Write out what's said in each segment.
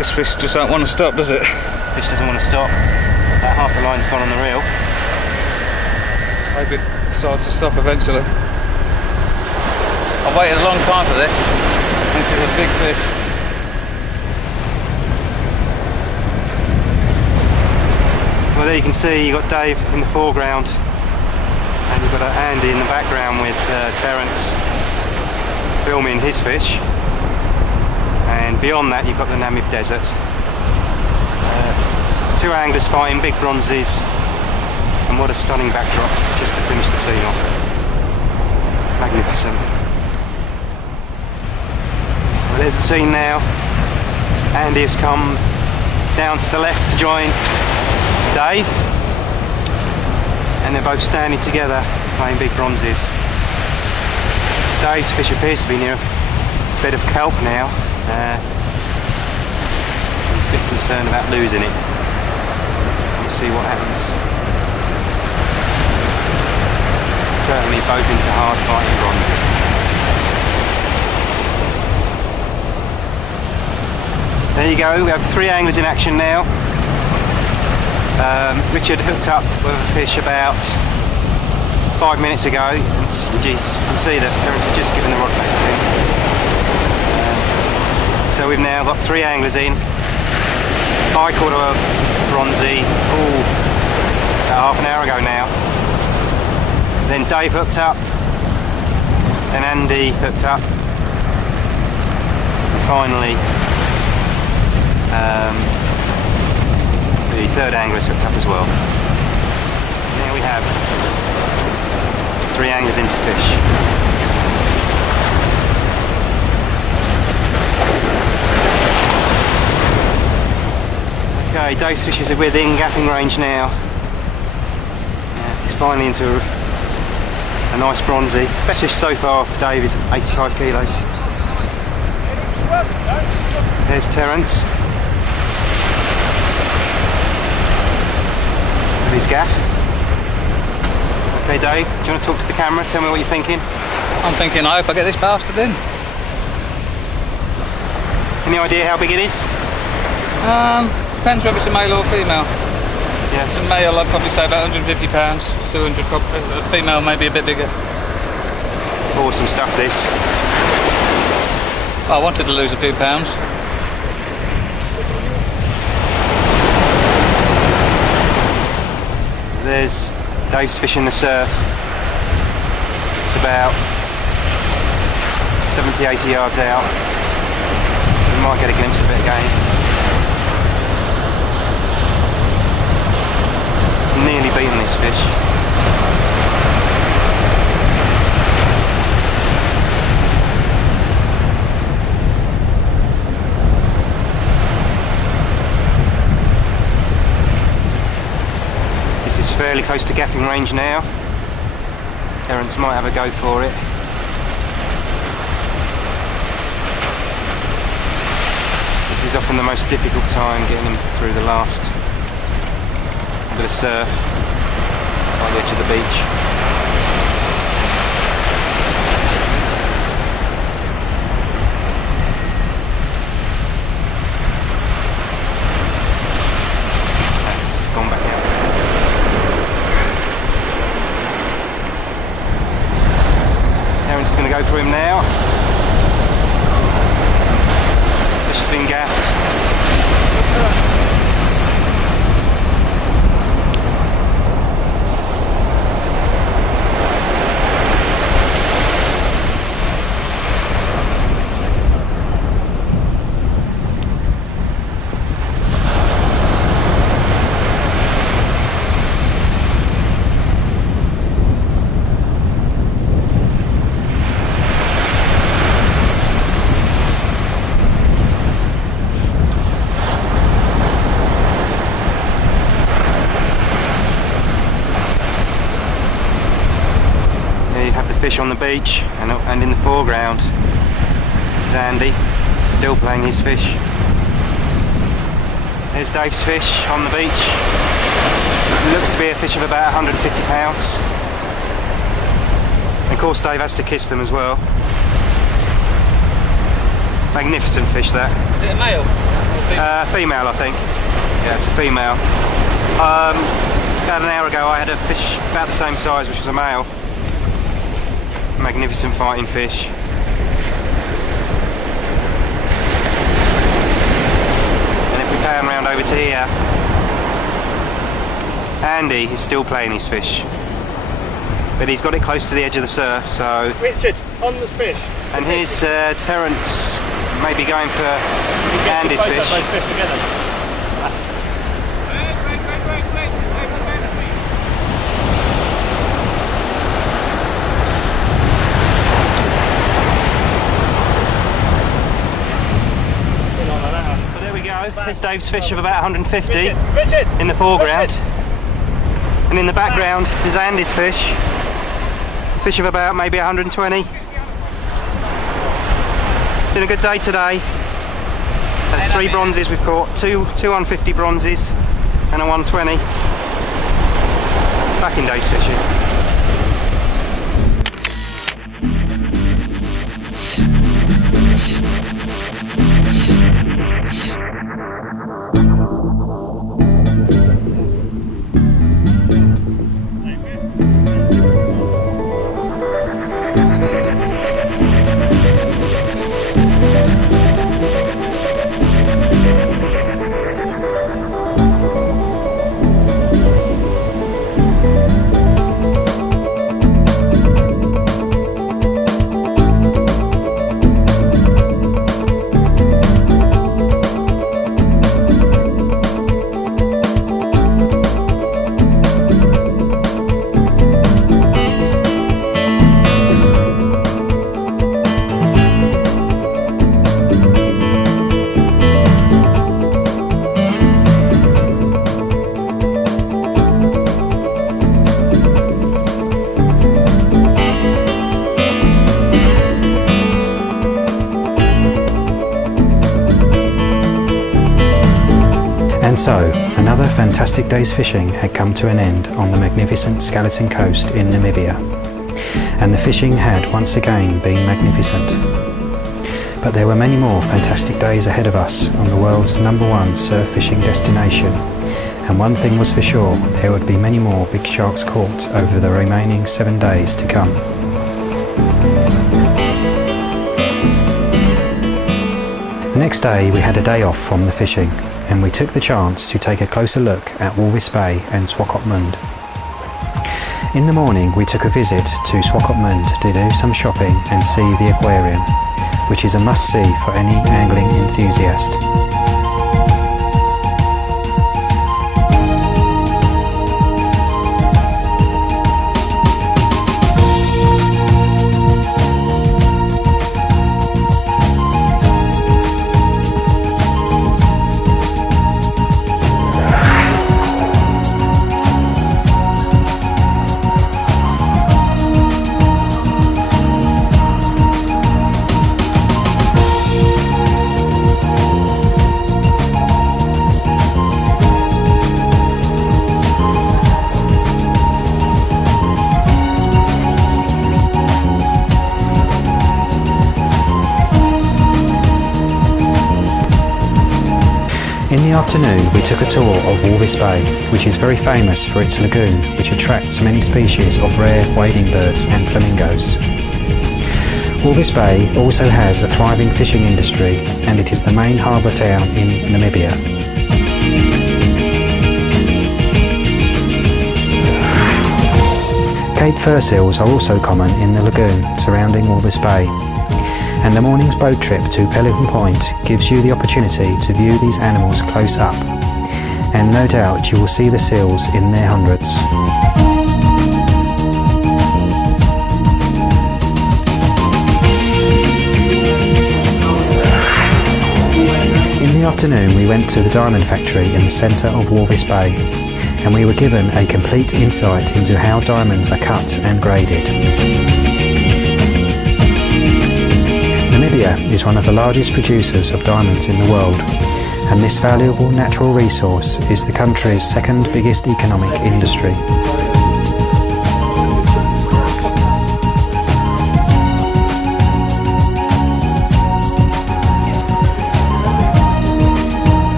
This fish just don't want to stop, does it? Fish doesn't want to stop. About half the line's gone on the reel. Hope it decides to stop eventually. I've waited a long time for this. This is a big fish. Well, there you can see you've got Dave in the foreground and you've got Andy in the background with Terence filming his fish, and beyond that you've got the Namib Desert. Two anglers fighting, big bronzies, and what a stunning backdrop just to finish the scene off. Magnificent. Well, there's the scene now. Andy has come down to the left to join Dave, and they're both standing together playing big bronzies. Dave's fish appears to be near a bed of kelp now. He's a bit concerned about losing it. We'll see what happens. Certainly both into hard fighting bronzes. There you go, we have three anglers in action now. Richard hooked up with a fish about 5 minutes ago, and you can see that Terence has just given the rod back to him. So we've now got three anglers in. I caught a bronzy about half an hour ago now. Then Dave hooked up, and Andy hooked up, and finally the third angler's hooked up as well. There we have three anglers into fish. Okay, Dave's fish is within gapping range now. He's finally into a nice bronzy. Best fish so far for Dave is 85 kilos. There's Terence. His gaff. Okay, Dave, do you want to talk to the camera? Tell me what you're thinking. I'm thinking, I hope I get this bastard in. Any idea how big it is? Depends whether it's a male or a female. Yeah. If it's a male, I'd probably say about 150 pounds, 200 probably. A female maybe a bit bigger. Awesome stuff, this. I wanted to lose a few pounds. There's Dave's fish in the surf. It's about 70-80 yards out. We might get a glimpse of it again. It's nearly beaten this fish. Fairly close to gaffing range now. Terence might have a go for it. This is often the most difficult time, getting him through the last bit of surf by the edge of the beach. That's gone back out. Terence is going to go for him now. Fish has been gaffed. Fish on the beach, and in the foreground is Andy, still playing his fish. There's Dave's fish on the beach. It looks to be a fish of about 150 pounds. And of course Dave has to kiss them as well. Magnificent fish that. Is it a male? Female, I think. Yeah, it's a female. About an hour ago I had a fish about the same size, which was a male. Magnificent fighting fish. And if we pan round over to here, Andy is still playing his fish. But he's got it close to the edge of the surf, so... Richard, on the fish. And here's Terence maybe going for Andy's fish. Those fish together. But there we go. There's Dave's fish of about 150 Richard, in the foreground. And in the background is Andy's fish. Fish of about maybe 120. Been a good day today. There's 3 bronzes we've caught, two 150 bronzes and a 120. Back in days fishing. And so, another fantastic day's fishing had come to an end on the magnificent Skeleton Coast in Namibia, and the fishing had once again been magnificent. But there were many more fantastic days ahead of us on the world's #1 surf fishing destination, and one thing was for sure, there would be many more big sharks caught over the remaining 7 days to come. The next day we had a day off from the fishing, and we took the chance to take a closer look at Walvis Bay and Swakopmund. In the morning we took a visit to Swakopmund to do some shopping and see the aquarium, which is a must-see for any angling enthusiast. In the afternoon we took a tour of Walvis Bay, which is very famous for its lagoon, which attracts many species of rare wading birds and flamingos. Walvis Bay also has a thriving fishing industry, and it is the main harbour town in Namibia. Cape fur seals are also common in the lagoon surrounding Walvis Bay, and the morning's boat trip to Pelican Point gives you the opportunity to view these animals close up, and no doubt you will see the seals in their hundreds. In the afternoon we went to the diamond factory in the centre of Walvis Bay, and we were given a complete insight into how diamonds are cut and graded. Namibia is one of the largest producers of diamonds in the world, and this valuable natural resource is the country's second biggest economic industry.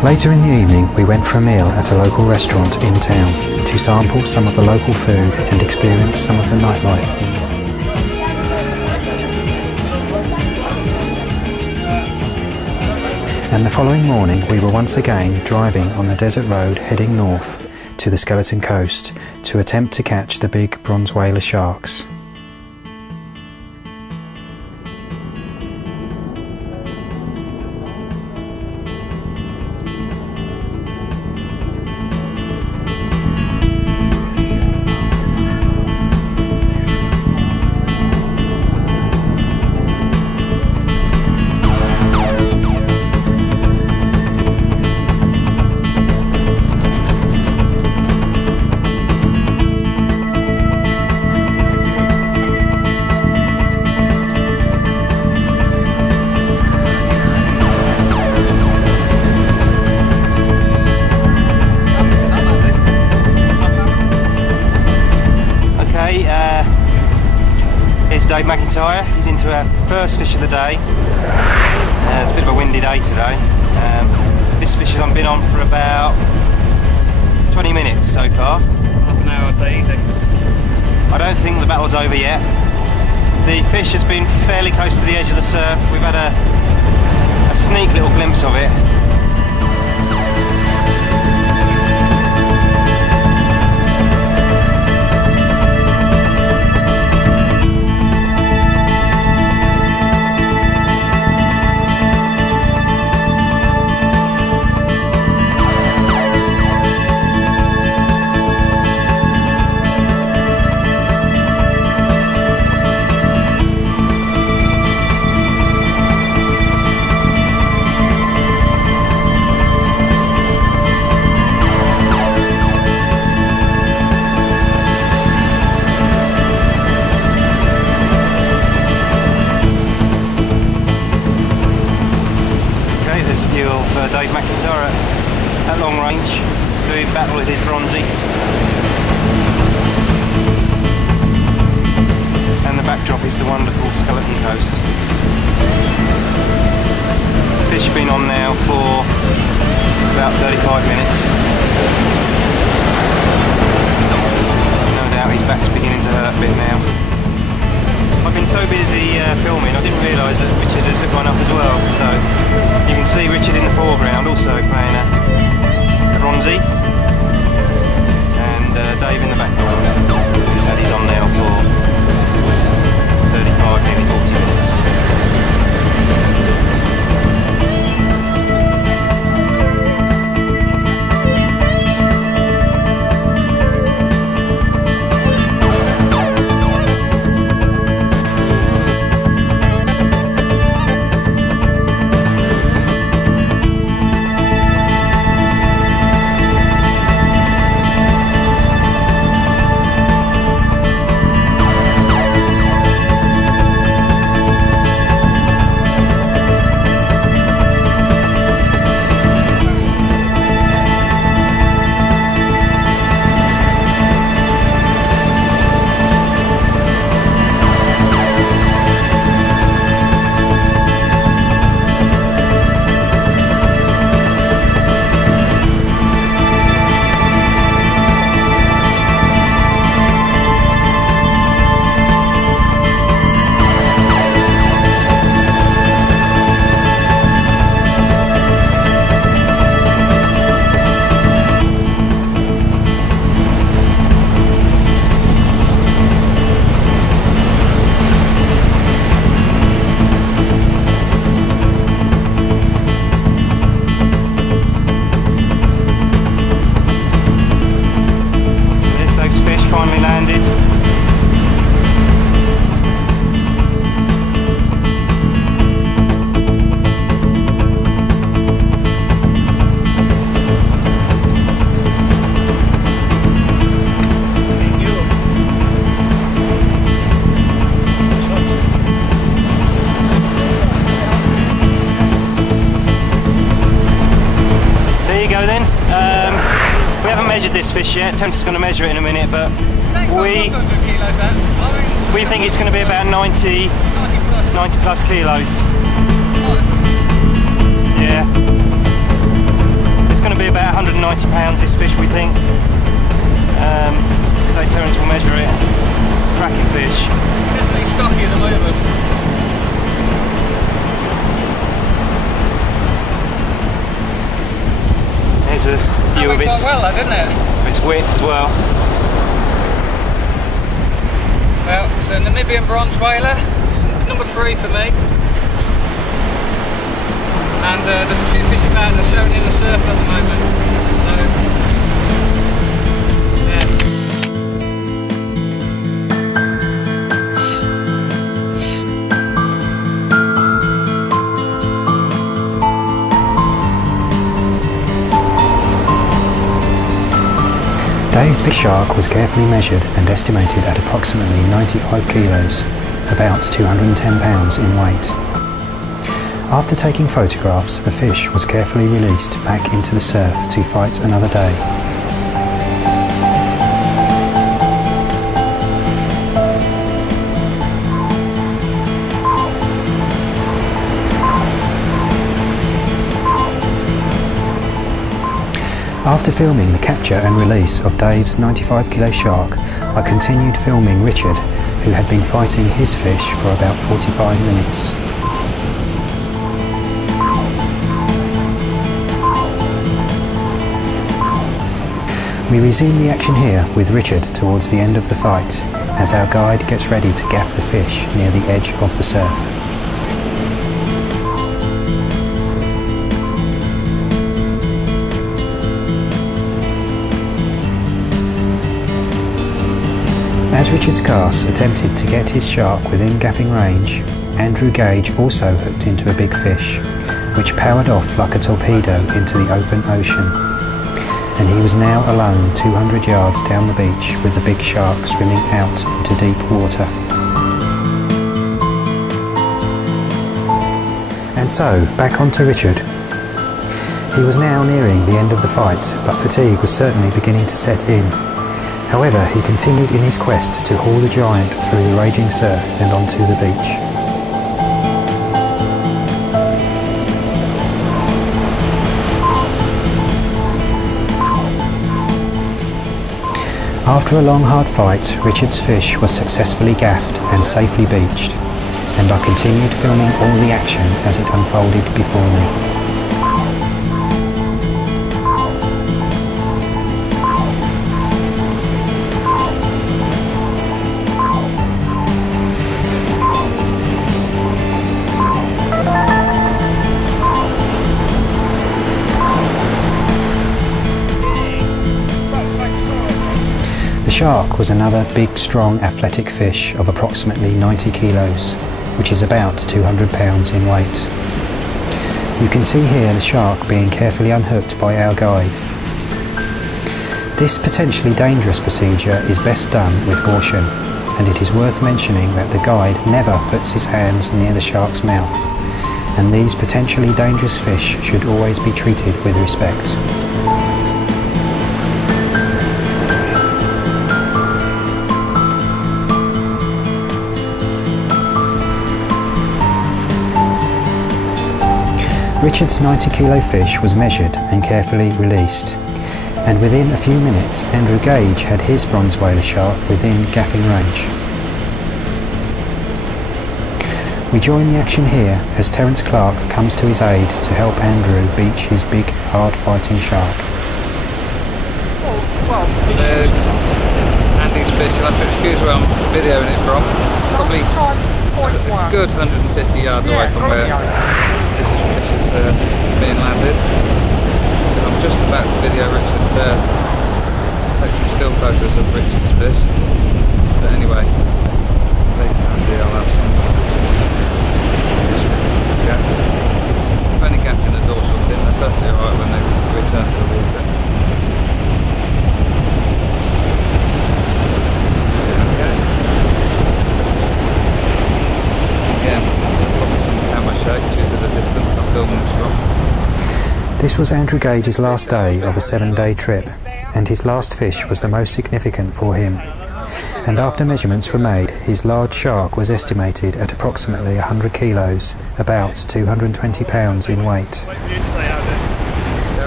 Later in the evening we went for a meal at a local restaurant in town to sample some of the local food and experience some of the nightlife in town. And the following morning we were once again driving on the desert road heading north to the Skeleton Coast to attempt to catch the big bronze whaler sharks. Here's Dave McIntyre. He's into our first fish of the day. It's a bit of a windy day today. This fish has been on for about 20 minutes so far. Half an hour, I'd say easy. I don't think the battle's over yet. The fish has been fairly close to the edge of the surf. We've had a sneak little glimpse of it. Dave McIntyre at long range, doing battle with his bronzy. And the backdrop is the wonderful Skeleton Coast. Fish been on now for about 35 minutes. No doubt his back's beginning to hurt a bit now. I've been so busy filming, I didn't realise that Richard has run up as well. So you can see Richard in the foreground also playing a bronzy, and Dave in the background. And he's on now for 35, nearly 40 minutes. This fish yet. Tempter's going to measure it in a minute, but we think it's going to be about 90 plus kilos. Yeah. be about 190 pounds, this fish, we think. So Terence will measure it. It's a cracking fish. Definitely stocky at the moment. There's a view of its, quite well, didn't it? its width as well. Well, it's a Namibian bronze whaler. It's number 3 for me. And there's a few fish about that are showing in the surf at the moment. So, yeah. Dave's big shark was carefully measured and estimated at approximately 95 kilos, about 210 pounds in weight. After taking photographs, the fish was carefully released back into the surf to fight another day. After filming the capture and release of Dave's 95 kilo shark, I continued filming Richard, who had been fighting his fish for about 45 minutes. We resume the action here with Richard towards the end of the fight, as our guide gets ready to gaff the fish near the edge of the surf. As Richard's cast attempted to get his shark within gaffing range, Andrew Gage also hooked into a big fish, which powered off like a torpedo into the open ocean. And he was now alone 200 yards down the beach with the big shark swimming out into deep water. And so, back onto Richard. He was now nearing the end of the fight, but fatigue was certainly beginning to set in. However, he continued in his quest to haul the giant through the raging surf and onto the beach. After a long hard fight, Richard's fish was successfully gaffed and safely beached, and I continued filming all the action as it unfolded before me. The shark was another big, strong, athletic fish of approximately 90 kilos, which is about 200 pounds in weight. You can see here the shark being carefully unhooked by our guide. This potentially dangerous procedure is best done with caution, and it is worth mentioning that the guide never puts his hands near the shark's mouth, and these potentially dangerous fish should always be treated with respect. Richard's 90 kilo fish was measured and carefully released, and within a few minutes Andrew Gage had his bronze whaler shark within gaffing range. We join the action here as Terence Clark comes to his aid to help Andrew beach his big, hard-fighting shark. There's Andy's fish. You'll have to excuse where I'm videoing it from. Probably a good 150 yards away from where this fish is being landed. I'm just about to video Richard take some still photos of Richard's fish. But anyway, later Andy I'll have some fish gapped. I've only gapped in the dorsal fin, they're perfectly alright when they return to the water. There we go. Again, probably some camera shake due to the distance I'm filming this from. This was Andrew Gage's last day of a 7-day trip, and his last fish was the most significant for him. And after measurements were made, his large shark was estimated at approximately 100 kilos, about 220 pounds in weight.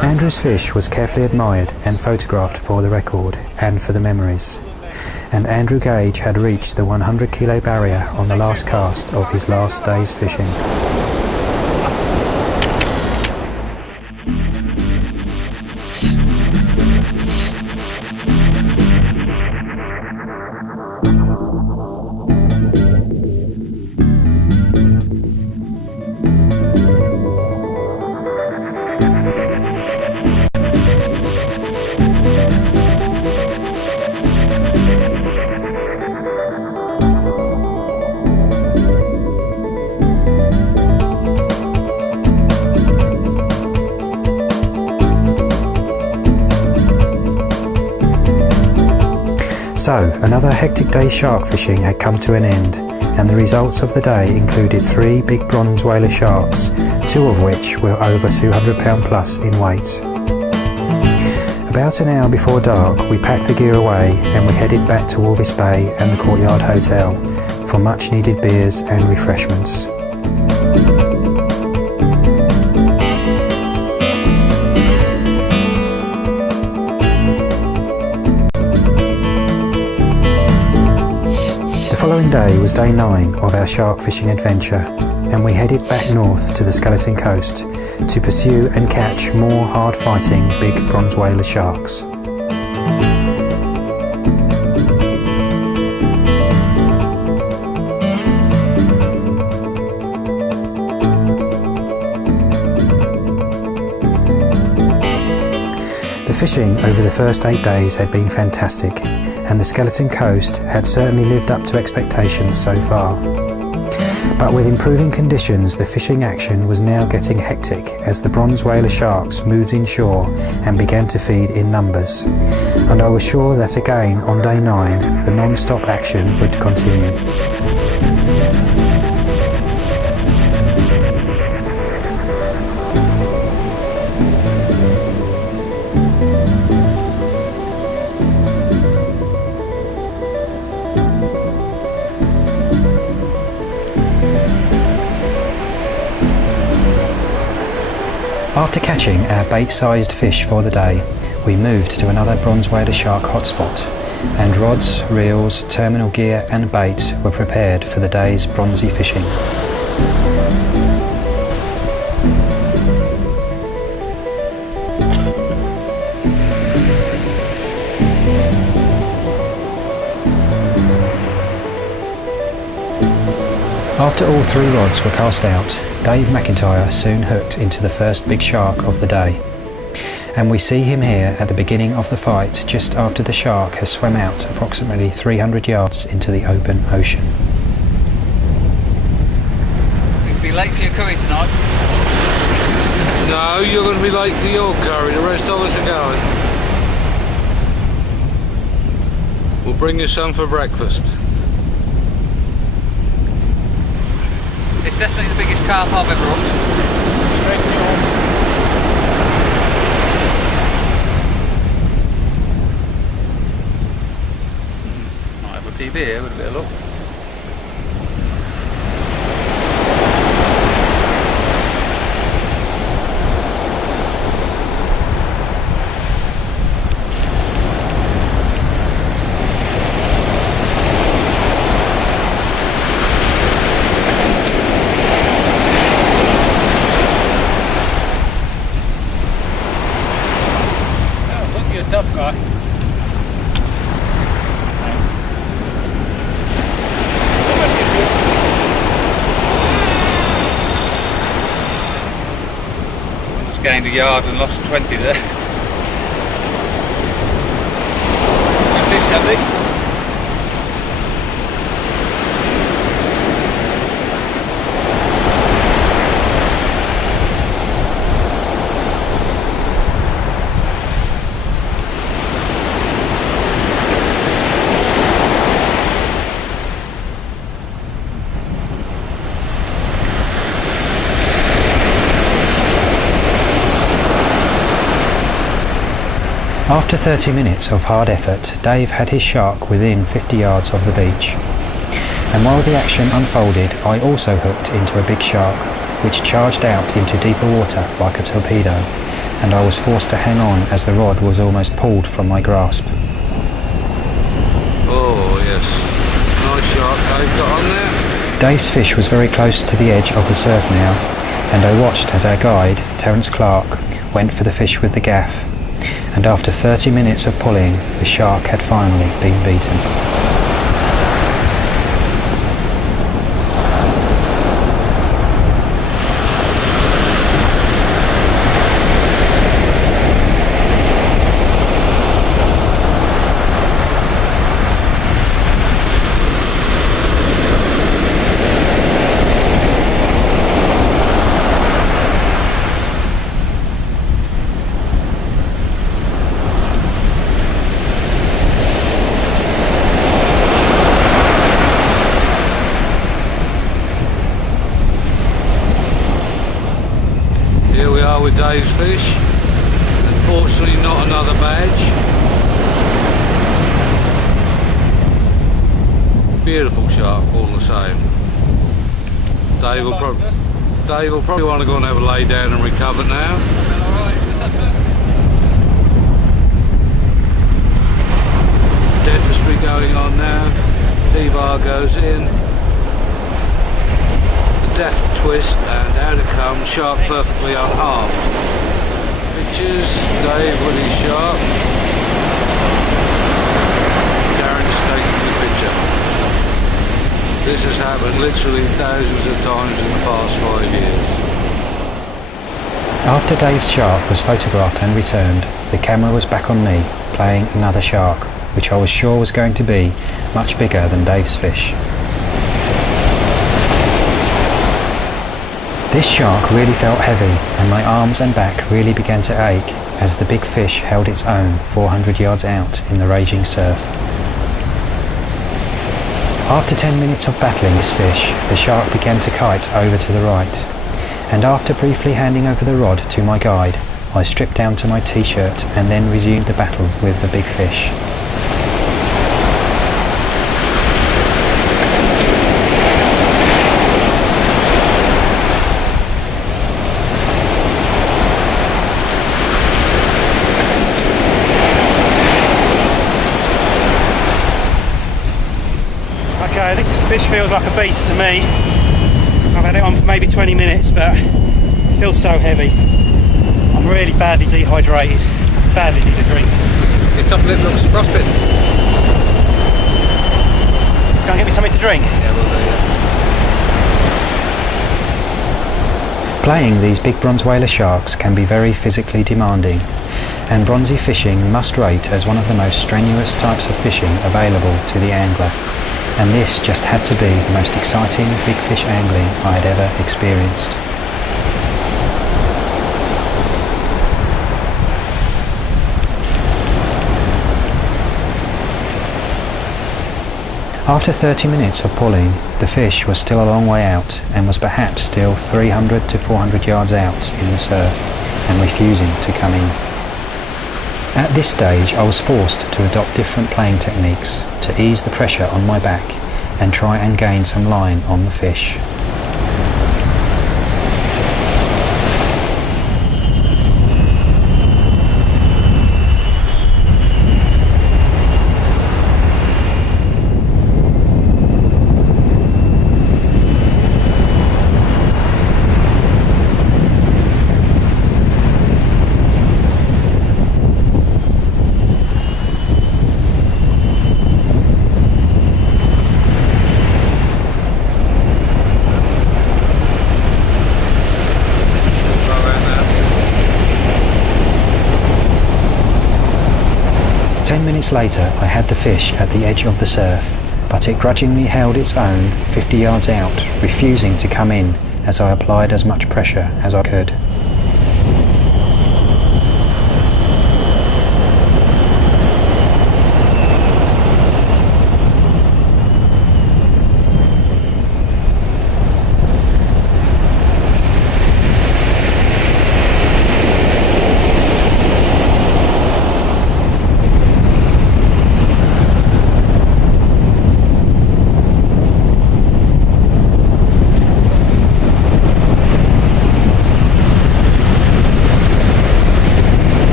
Andrew's fish was carefully admired and photographed for the record and for the memories, and Andrew Gage had reached the 100 kilo barrier on the last cast of his last day's fishing. So, another hectic day's shark fishing had come to an end, and the results of the day included 3 big bronze whaler sharks, 2 of which were over 200 pound plus in weight. About an hour before dark, we packed the gear away and we headed back to Walvis Bay and the Courtyard Hotel for much needed beers and refreshments. The following day was day 9 of our shark fishing adventure, and we headed back north to the Skeleton Coast to pursue and catch more hard-fighting big bronze whaler sharks. The fishing over the first 8 days had been fantastic, and the Skeleton Coast had certainly lived up to expectations so far. But with improving conditions, the fishing action was now getting hectic as the bronze whaler sharks moved inshore and began to feed in numbers, and I was sure that again on day 9 the non-stop action would continue. After catching our bait-sized fish for the day, we moved to another bronze whaler shark hotspot, and rods, reels, terminal gear and bait were prepared for the day's bronzy fishing. After all 3 rods were cast out, Dave McIntyre soon hooked into the first big shark of the day, and we see him here at the beginning of the fight just after the shark has swum out approximately 300 yards into the open ocean. You'll be late for your curry tonight. No, you're going to be late for your curry, the rest of us are going. We'll bring you some for breakfast. It's definitely the biggest carp I've ever hooked. Might have a PB here with a bit of luck. Tough guy. Almost gained a yard and lost 20 there. Good fish, Andy. After 30 minutes of hard effort, Dave had his shark within 50 yards of the beach. And while the action unfolded, I also hooked into a big shark, which charged out into deeper water like a torpedo, and I was forced to hang on as the rod was almost pulled from my grasp. Oh yes, nice shark Dave got on there. Dave's fish was very close to the edge of the surf now, and I watched as our guide, Terence Clark, went for the fish with the gaff, and after 30 minutes of pulling, the shark had finally been beaten. Here we are with Dave's fish. Unfortunately not another badge. Beautiful shark all the same. Dave will probably want to go and have a lay down and recover now. Dentistry going on now. D-bar goes in. Deft twist, and out it comes, shark perfectly unharmed. Pictures, Dave with his shark. Karen's taking the picture. This has happened literally thousands of times in the past 5 years. After Dave's shark was photographed and returned, the camera was back on me, playing another shark, which I was sure was going to be much bigger than Dave's fish. This shark really felt heavy, and my arms and back really began to ache as the big fish held its own 400 yards out in the raging surf. After 10 minutes of battling this fish, the shark began to kite over to the right, and after briefly handing over the rod to my guide, I stripped down to my t-shirt and then resumed the battle with the big fish. Okay, this fish feels like a beast to me. I've had it on for maybe 20 minutes, but it feels so heavy. I'm really badly dehydrated. Badly need a drink. Your top lip looks frosted. Go and get me something to drink. Yeah, we'll do, yeah. Playing these big bronze whaler sharks can be very physically demanding, and bronzy fishing must rate as one of the most strenuous types of fishing available to the angler. And this just had to be the most exciting big fish angling I had ever experienced. After 30 minutes of pulling, the fish was still a long way out and was perhaps still 300 to 400 yards out in the surf and refusing to come in. At this stage I was forced to adopt different playing techniques to ease the pressure on my back and try and gain some line on the fish. Later, I had the fish at the edge of the surf, but it grudgingly held its own 50 yards out, refusing to come in as I applied as much pressure as I could.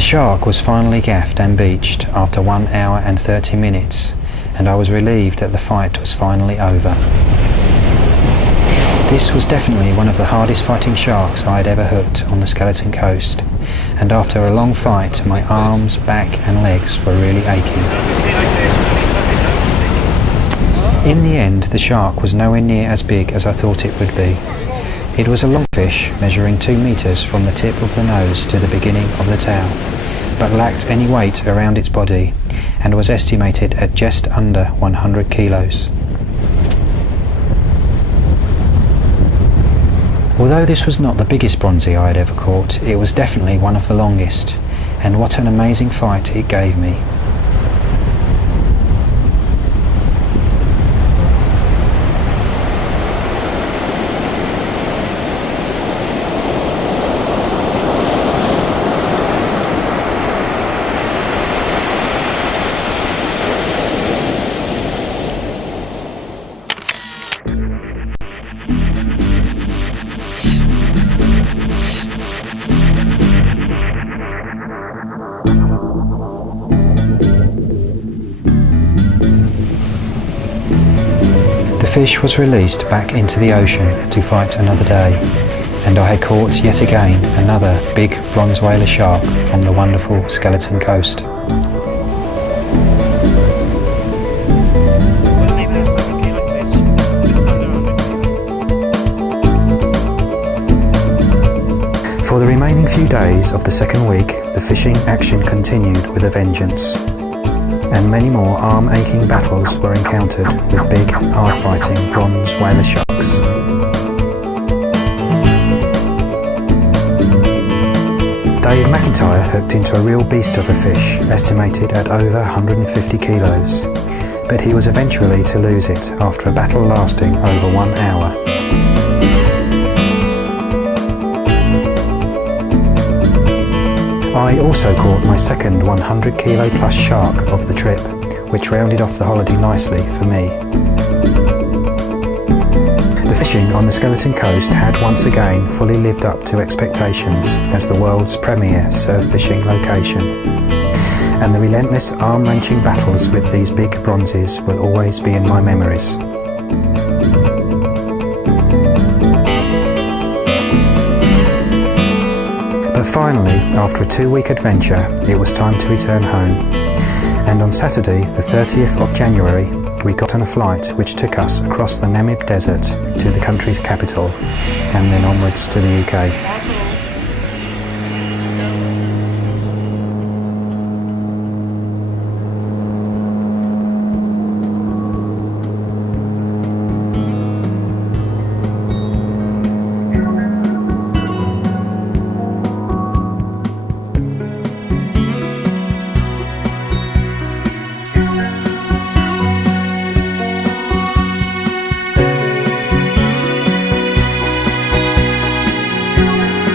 The shark was finally gaffed and beached after 1 hour and 30 minutes, and I was relieved that the fight was finally over. This was definitely one of the hardest fighting sharks I had ever hooked on the Skeleton Coast, and after a long fight my arms, back and legs were really aching. In the end, the shark was nowhere near as big as I thought it would be. It was a long fish, measuring 2 meters from the tip of the nose to the beginning of the tail, but lacked any weight around its body and was estimated at just under 100 kilos. Although this was not the biggest bronzy I had ever caught, it was definitely one of the longest, and what an amazing fight it gave me. The fish was released back into the ocean to fight another day, and I had caught yet again another big bronze whaler shark from the wonderful Skeleton Coast. For the remaining few days of the second week, the fishing action continued with a vengeance, and many more arm-aching battles were encountered with big, hard-fighting bronze whaler sharks. David McIntyre hooked into a real beast of a fish, estimated at over 150 kilos, but he was eventually to lose it after a battle lasting over 1 hour. I also caught my second 100 kilo plus shark of the trip, which rounded off the holiday nicely for me. The fishing on the Skeleton Coast had once again fully lived up to expectations as the world's premier surf fishing location, and the relentless arm-wrenching battles with these big bronzes will always be in my memories. But finally, after a 2-week adventure, it was time to return home, and on Saturday the 30th of January we got on a flight which took us across the Namib desert to the country's capital and then onwards to the UK.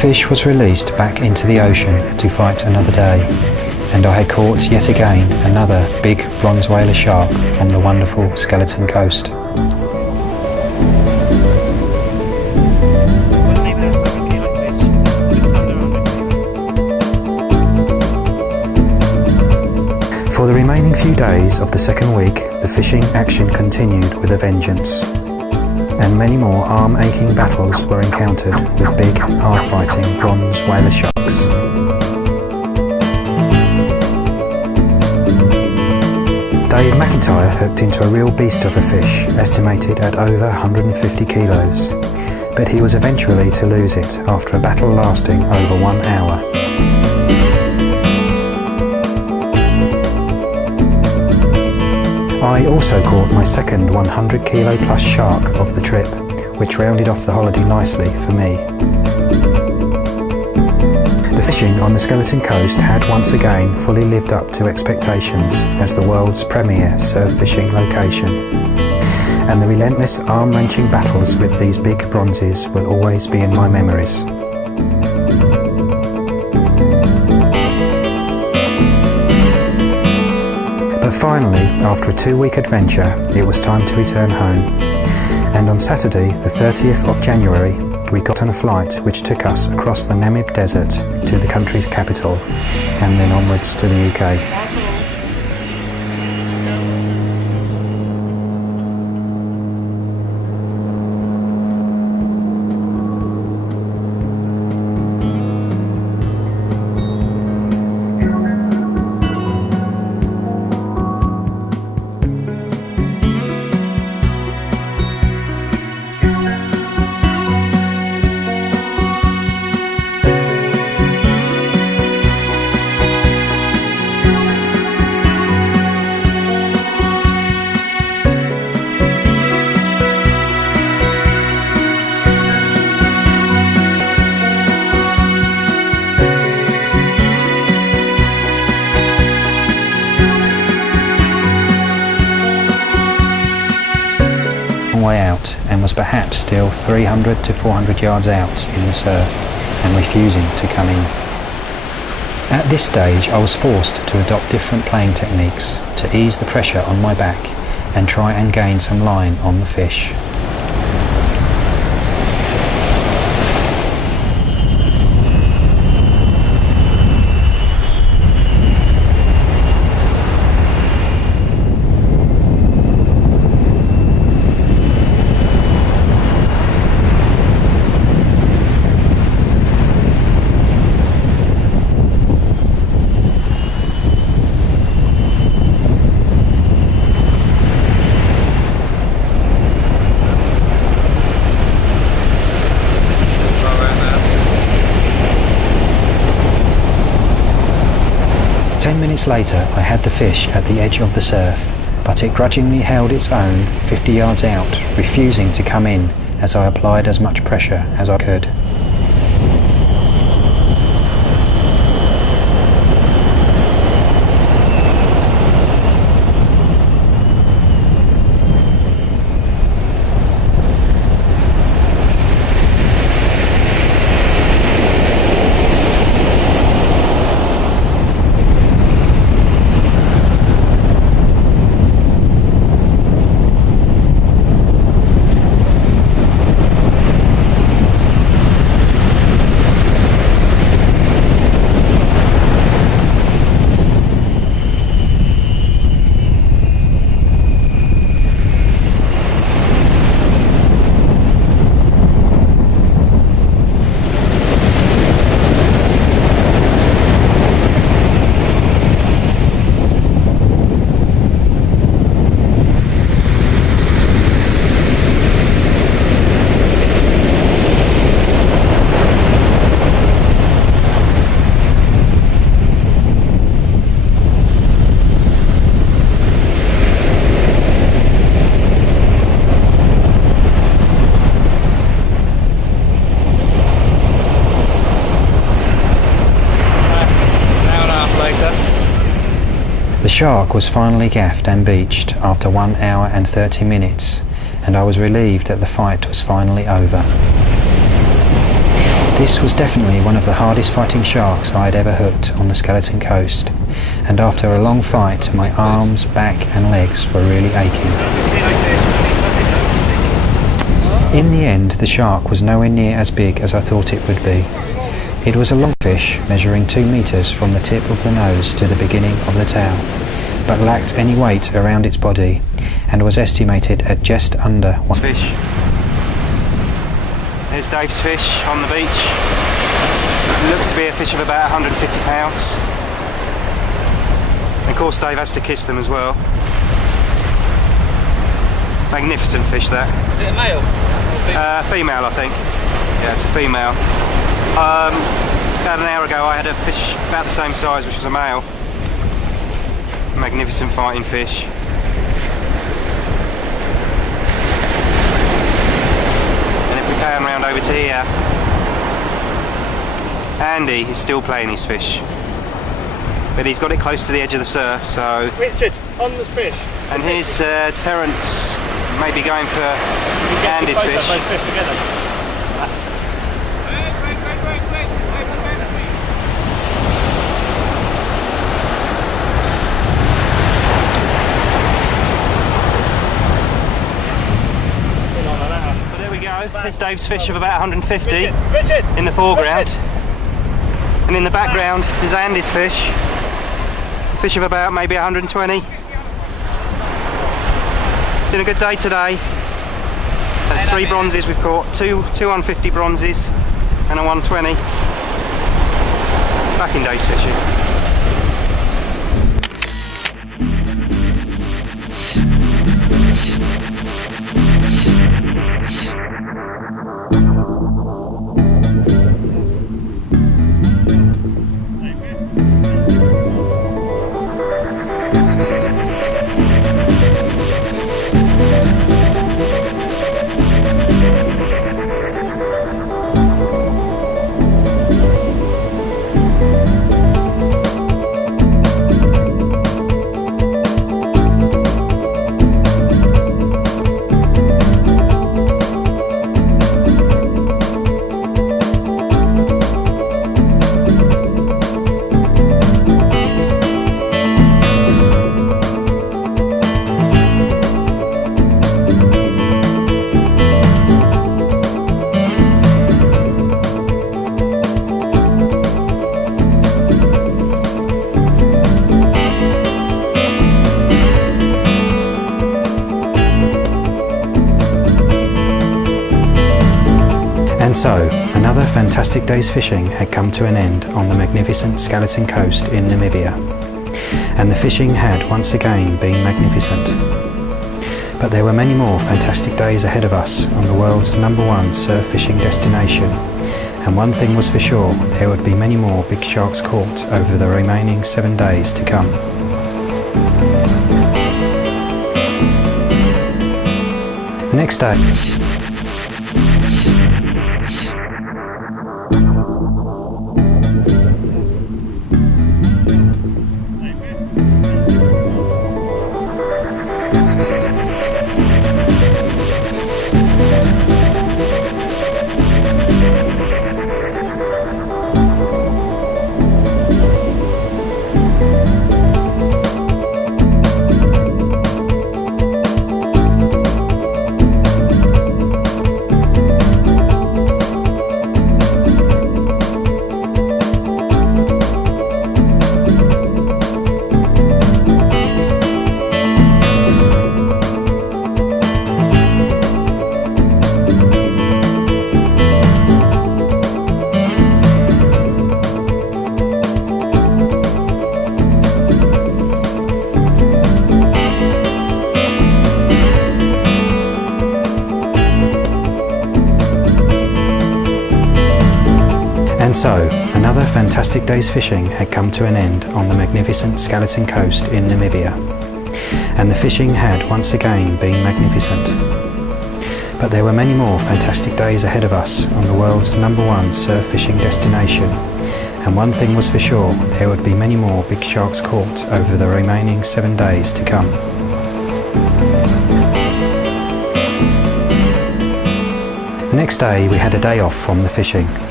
fish was released back into the ocean to fight another day, and I had caught yet again another big bronze whaler shark from the wonderful Skeleton Coast. For the remaining few days of the second week, the fishing action continued with a vengeance, and many more arm-aching battles were encountered with big, hard-fighting bronze whaler sharks. David McIntyre hooked into a real beast of a fish, estimated at over 150 kilos, but he was eventually to lose it after a battle lasting over 1 hour. I also caught my second 100 kilo plus shark of the trip, which rounded off the holiday nicely for me. The fishing on the Skeleton Coast had once again fully lived up to expectations as the world's premier surf fishing location, and the relentless arm-wrenching battles with these big bronzes will always be in my memories. But finally, after a 2-week adventure, it was time to return home, and on Saturday the 30th of January we got on a flight which took us across the Namib desert to the country's capital and then onwards to the UK. Way out and was perhaps still 300 to 400 yards out in the surf and refusing to come in. At this stage I was forced to adopt different playing techniques to ease the pressure on my back and try and gain some line on the fish. Later, I had the fish at the edge of the surf, but it grudgingly held its own 50 yards out, refusing to come in as I applied as much pressure as I could. The shark was finally gaffed and beached after 1 hour and 30 minutes, and I was relieved that the fight was finally over. This was definitely one of the hardest fighting sharks I had ever hooked on the Skeleton Coast, and after a long fight my arms, back and legs were really aching. In the end the shark was nowhere near as big as I thought it would be. It was a long fish measuring 2 meters from the tip of the nose to the beginning of the tail, but lacked any weight around its body and was estimated at just under 1 fish. There's Dave's fish on the beach. It looks to be a fish of about 150 pounds. And of course Dave has to kiss them as well. Magnificent fish that. Is it a male? Female, I think. Yeah, it's a female. About an hour ago I had a fish about the same size which was a male. Magnificent fighting fish. Pan round over to here. Andy is still playing his fish, but he's got it close to the edge of the surf, so... Richard, on the fish. And here's Terence maybe going for Andy's fish. Those fish together. There's Dave's fish of about 150 Richard, in the foreground. And in the background is Andy's fish. Fish of about maybe 120. Been a good day today. There's 3 bronzes we've caught, two 150 bronzes and a 120. Back in days fishing. And so, another fantastic day's fishing had come to an end on the magnificent Skeleton Coast in Namibia, and the fishing had once again been magnificent. But there were many more fantastic days ahead of us on the world's #1 surf fishing destination, and one thing was for sure, there would be many more big sharks caught over the remaining 7 days to come. The next day, And so, another fantastic day's fishing had come to an end on the magnificent Skeleton Coast in Namibia, and the fishing had once again been magnificent. But there were many more fantastic days ahead of us on the world's #1 surf fishing destination, and one thing was for sure, there would be many more big sharks caught over the remaining 7 days to come. The next day we had a day off from the fishing,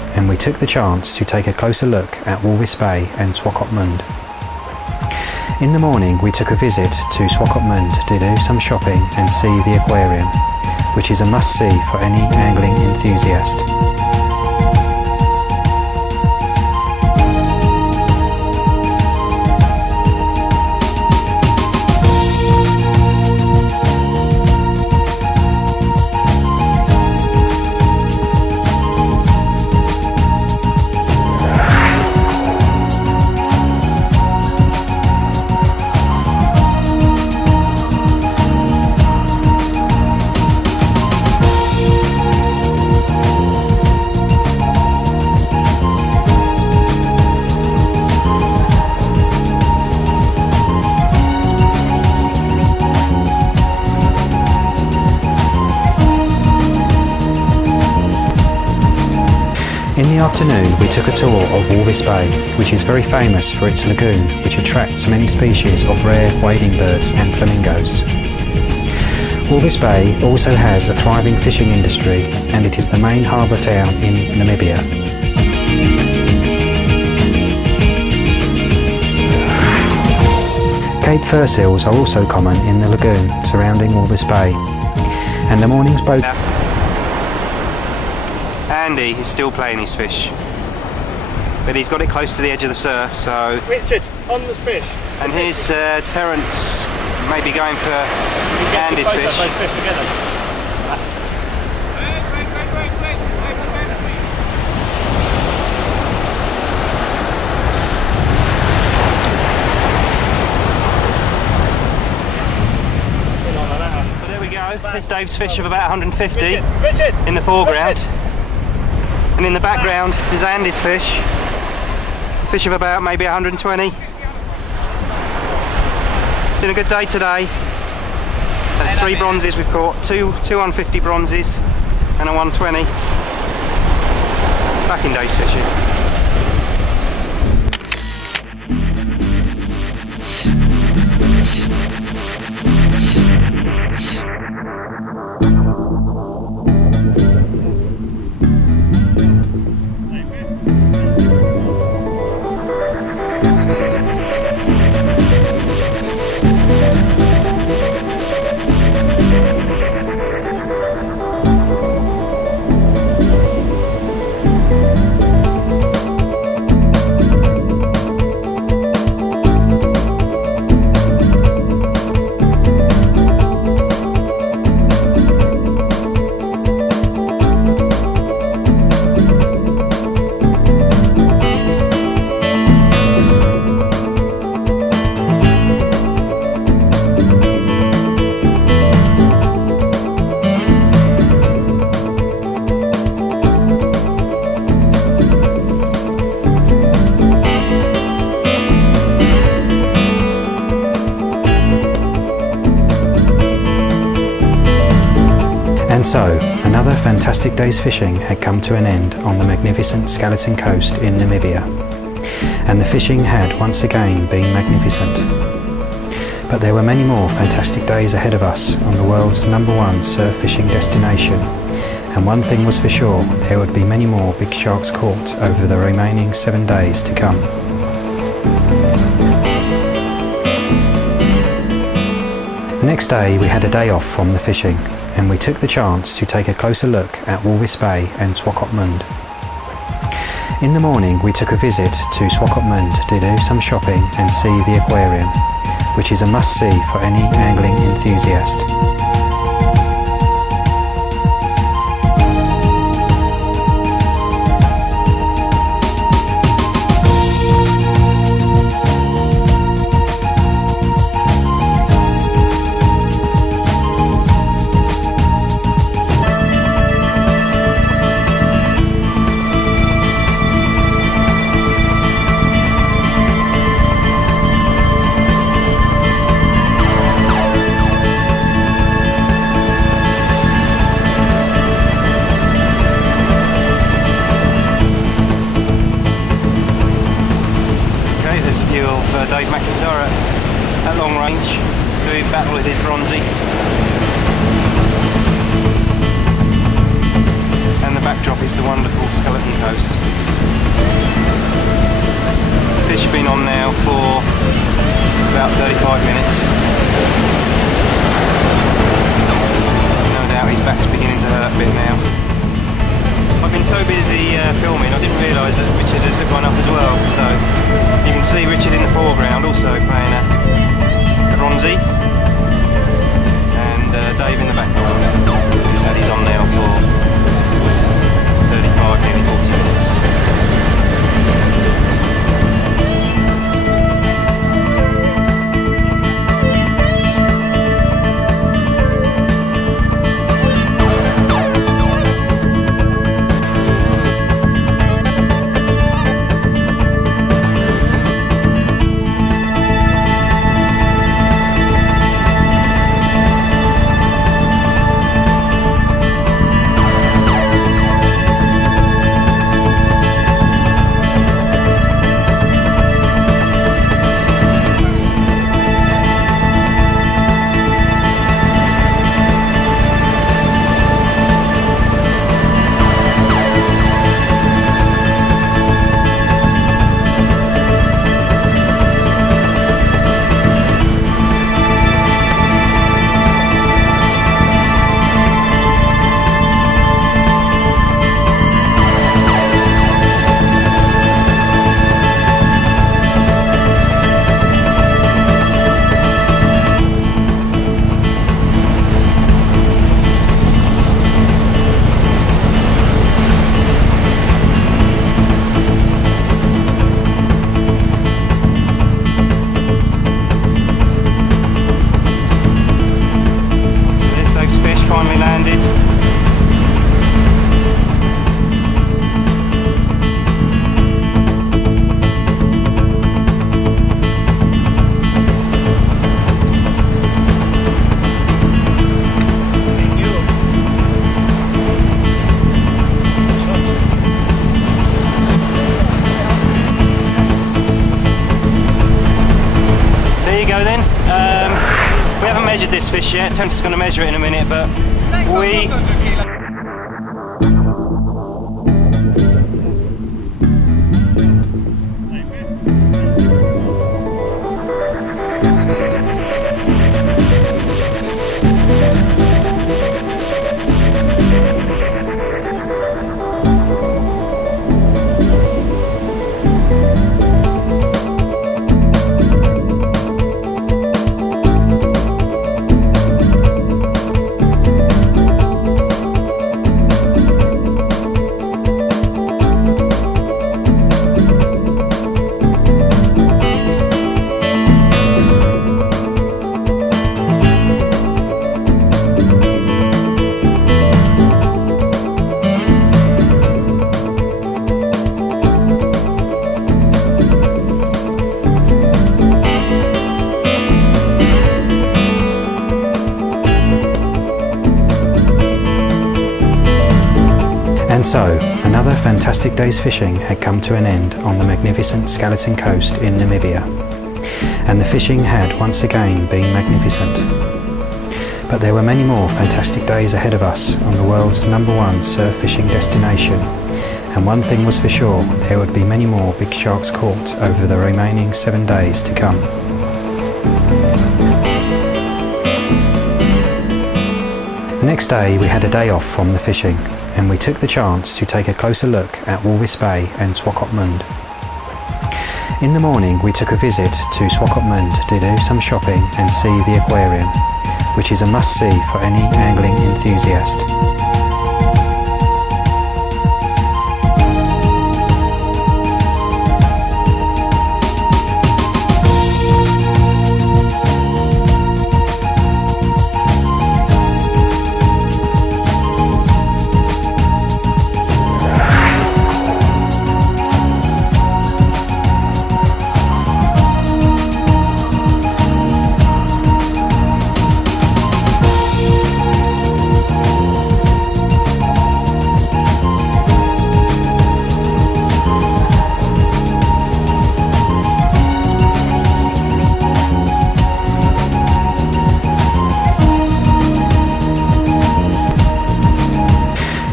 and we took the chance to take a closer look at Walvis Bay and Swakopmund. In the morning we took a visit to Swakopmund to do some shopping and see the aquarium, which is a must-see for any angling enthusiast. In the afternoon we took a tour of Walvis Bay, which is very famous for its lagoon, which attracts many species of rare wading birds and flamingos. Walvis Bay also has a thriving fishing industry, and it is the main harbour town in Namibia. Cape fur seals are also common in the lagoon surrounding Walvis Bay, and the morning's boat... Andy is still playing his fish, but he's got it close to the edge of the surf, so... Richard, on the fish. And here's Terence maybe going for Andy's fish. Those fish together. Well, there we go. There's Dave's fish of about 150 Richard, in the foreground. Richard. And in the background is Andy's fish of about maybe 120. Been a good day today. There's 3 bronzes we've caught, two 150 bronzes and a 120. Back in days fishing. And so, another fantastic day's fishing had come to an end on the magnificent Skeleton Coast in Namibia, and the fishing had once again been magnificent. But there were many more fantastic days ahead of us on the world's #1 surf fishing destination, and one thing was for sure, there would be many more big sharks caught over the remaining 7 days to come. The next day we had a day off from the fishing, and we took the chance to take a closer look at Walvis Bay and Swakopmund. In the morning we took a visit to Swakopmund to do some shopping and see the aquarium, which is a must-see for any angling enthusiast. David McIntyre at long range, doing battle with his bronzy. And the backdrop is is the wonderful Skeleton Coast. Fish been on now for about 35 minutes. No doubt his back's beginning to hurt a bit now. I've been so busy filming, I didn't realise that Richard has hooked one up as well. So you can see Richard in the foreground also playing a bronzy, and Dave in the background. And he's on now for 35, nearly 40 minutes. We haven't measured this fish yet. Tony's going to measure it in a minute, but And so, another fantastic day's fishing had come to an end on the magnificent Skeleton Coast in Namibia. And the fishing had once again been magnificent. But there were many more fantastic days ahead of us on the world's #1 surf fishing destination. And one thing was for sure, there would be many more big sharks caught over the remaining 7 days to come. The next day we had a day off from the fishing, and we took the chance to take a closer look at Walvis Bay and Swakopmund. In the morning we took a visit to Swakopmund to do some shopping and see the aquarium, which is a must-see for any angling enthusiast.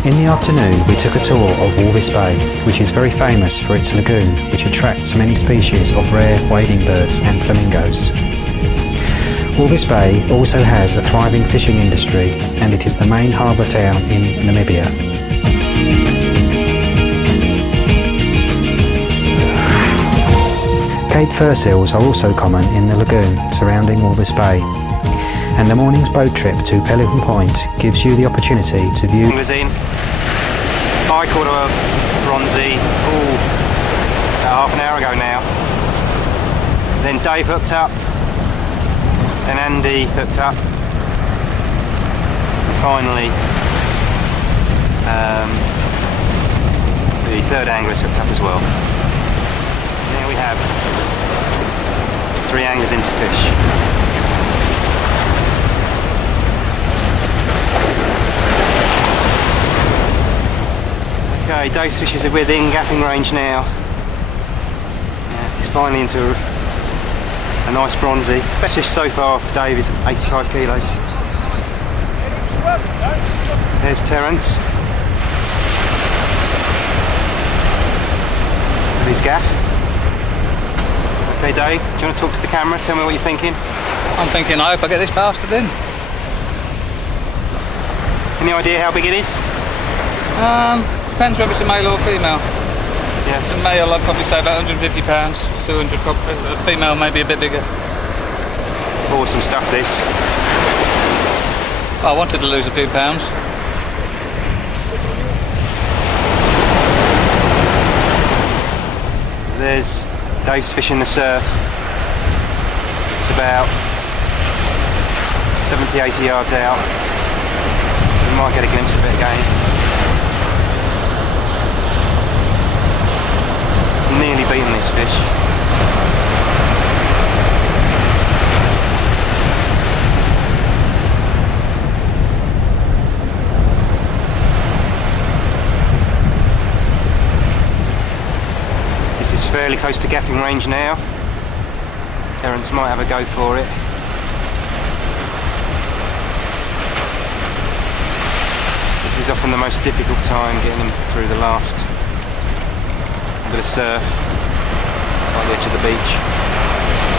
In the afternoon we took a tour of Walvis Bay, which is very famous for its lagoon, which attracts many species of rare wading birds and flamingos. Walvis Bay also has a thriving fishing industry, and it is the main harbour town in Namibia. Cape fur seals are also common in the lagoon surrounding Walvis Bay, and the morning's boat trip to Pelican Point gives you the opportunity to view. I caught a bronzy about half an hour ago now. Then Dave hooked up, then Andy hooked up, and finally the third angler's hooked up as well. There we have 3 anglers into fish. Okay, Dave's fishes are within gapping range now. Yeah, he's finally into a nice bronzy. Best fish so far for Dave is 85 kilos. There's Terence with his gaff. Okay Dave, do you want to talk to the camera? Tell me what you're thinking. I'm thinking, I hope I get this bastard in. Any idea how big it is? Depends whether it's a male or female. Yeah. If it's a male, I'd probably say about 150 pounds, 200 probably. A female maybe a bit bigger. Awesome stuff this. I wanted to lose a few pounds. There's Dave's fishing the surf. It's about 70-80 yards out. We might get a glimpse of it again. It's nearly beaten this fish. This is fairly close to gapping range now. Terence might have a go for it. This is often the most difficult time getting him through the last bit of surf by the edge of the beach.